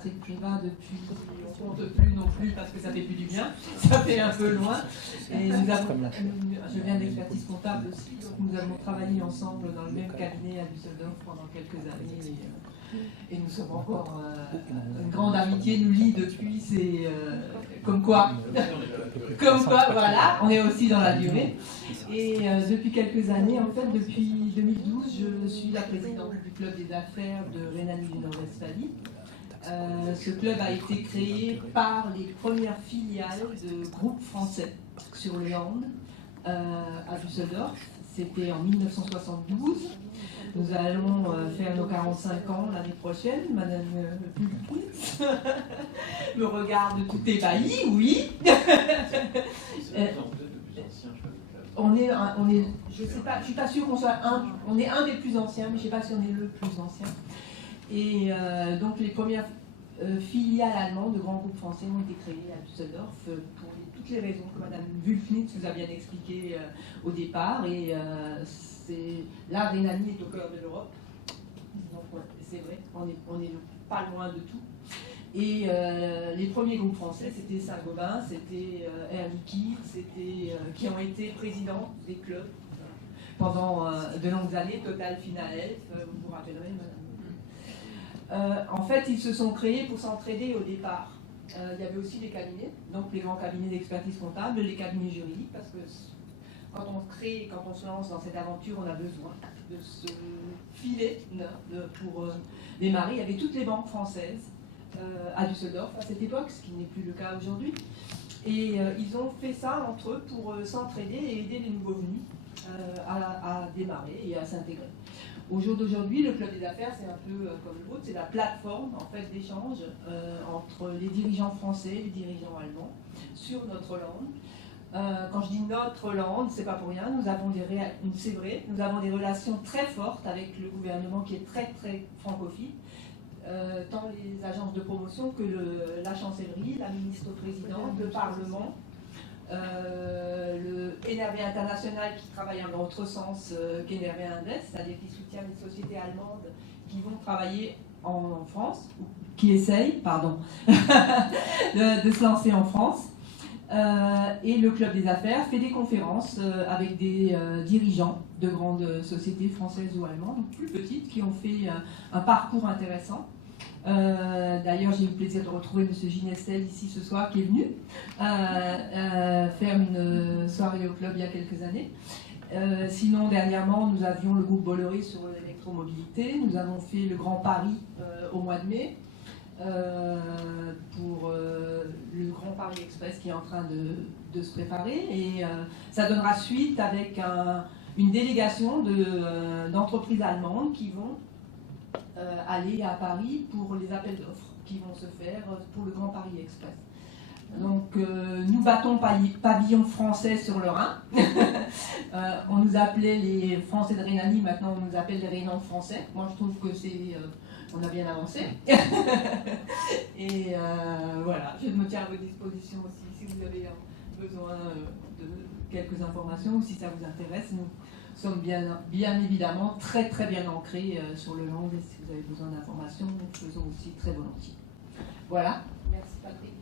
Patrick Privat depuis, on ne compte plus non plus parce que ça fait plus du bien, ça fait un peu loin. Et je viens d'expertise comptable aussi, donc nous avons travaillé ensemble dans le même cabinet à Düsseldorf pendant quelques années. Et nous sommes encore, une grande amitié nous lie depuis, c'est comme quoi, voilà, on est aussi dans la durée. Et depuis quelques années, en fait, depuis 2012, je suis la présidente du club des affaires de Rhénanie du Nord-Westphalie. Ce club a été créé par les premières filiales de groupes français sur le Land à Düsseldorf. C'était en 1972. Nous allons faire nos 45 ans l'année prochaine. Madame Pulkitz me regarde tout ébahie, oui. Je sais pas, je suis pas sûre qu'on soit on est un des plus anciens, mais je sais pas si on est le plus ancien. Et donc les premières filiales allemandes de grands groupes français ont été créées à Düsseldorf pour toutes les raisons que Madame Wulfnitz vous a bien expliquées au départ. Et la Rhénanie est au cœur de l'Europe. Donc ouais, c'est vrai, on est pas loin de tout. Et les premiers groupes français, c'était Saint-Gobain, c'était Air Liquide, qui ont été présidents des clubs pendant de longues années, Total, Finaelf, vous vous rappellerez, madame. En fait, ils se sont créés pour s'entraider au départ. Il y avait aussi des cabinets, donc les grands cabinets d'expertise comptable, les cabinets juridiques, parce que quand on se lance dans cette aventure, on a besoin de se filer pour démarrer. Il y avait toutes les banques françaises à Düsseldorf à cette époque, ce qui n'est plus le cas aujourd'hui. Et ils ont fait ça entre eux pour s'entraider et aider les nouveaux venus à démarrer et à s'intégrer. Au jour d'aujourd'hui, le club des affaires, c'est un peu comme le vôtre, c'est la plateforme en fait, d'échange entre les dirigeants français et les dirigeants allemands sur notre langue. Quand je dis notre langue, c'est pas pour rien, c'est vrai, nous avons des relations très fortes avec le gouvernement qui est très très francophile. Tant les agences de promotion que la chancellerie, la ministre-présidente, le Parlement, le NRW International qui travaille en l'autre sens qu'NRW Invest, c'est-à-dire qui soutient les sociétés allemandes qui vont travailler en France, ou qui essayent, de se lancer en France. Et le club des affaires fait des conférences avec des dirigeants de grandes sociétés françaises ou allemandes, plus petites, qui ont fait un parcours intéressant. D'ailleurs, j'ai eu le plaisir de retrouver M. Ginestel ici ce soir, qui est venu faire une soirée au club il y a quelques années. Sinon, dernièrement, nous avions le groupe Bolloré sur l'électromobilité. Nous avons fait le Grand Paris au mois de mai. Pour le Grand Paris Express qui est en train de se préparer. Et ça donnera suite avec une délégation d'entreprises allemandes qui vont aller à Paris pour les appels d'offres qui vont se faire pour le Grand Paris Express. Donc nous battons pavillon français sur le Rhin. On nous appelait les Français de Rhénanie, maintenant on nous appelle les Rhénans français. Moi je trouve que on a bien avancé. Et voilà, je me tiens à votre disposition aussi si vous avez besoin de quelques informations ou si ça vous intéresse. Nous sommes bien évidemment très très bien ancrés sur le land et si vous avez besoin d'informations, nous le faisons aussi très volontiers. Voilà, merci Patrick.